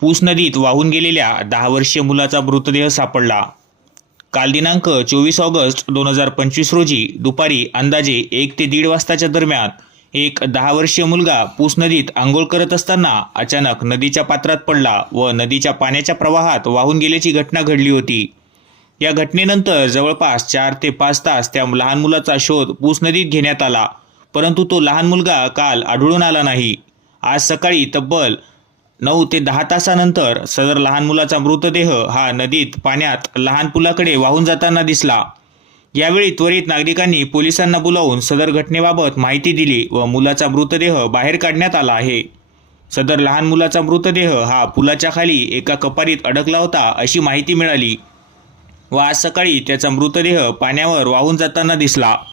पूस नदीत वाहून गेलेल्या दहा वर्षीय मुलाचा मृतदेह सापडला. काल दिनांक चोवीस ऑगस्ट दोन हजार पंचवीस रोजी दुपारी अंदाजे एक ते दीड वाजताच्या दरम्यान एक दहा वर्षीय मुलगा पूस नदीत आंघोळ करत असताना अचानक नदीच्या पात्रात पडला व नदीच्या पाण्याच्या प्रवाहात वाहून गेल्याची घटना घडली होती. या घटनेनंतर जवळपास चार ते पाच तास त्या लहान मुलाचा शोध पूस नदीत घेण्यात आला परंतु तो लहान मुलगा काल आढळून आला नाही. आज सकाळी तब्बल नऊ ते दहा तासानंतर सदर लहान मुलाचा मृतदेह हा नदीत पाण्यात लहान पुलाकडे वाहून जाताना दिसला. यावेळी त्वरित नागरिकांनी पोलिसांना बोलावून सदर घटनेबाबत माहिती दिली व मुलाचा मृतदेह बाहेर काढण्यात आला आहे. सदर लहान मुलाचा मृतदेह हा पुलाच्या खाली एका कपारीत अडकला होता अशी माहिती मिळाली व आज सकाळी त्याचा मृतदेह पाण्यावर वाहून जाताना दिसला.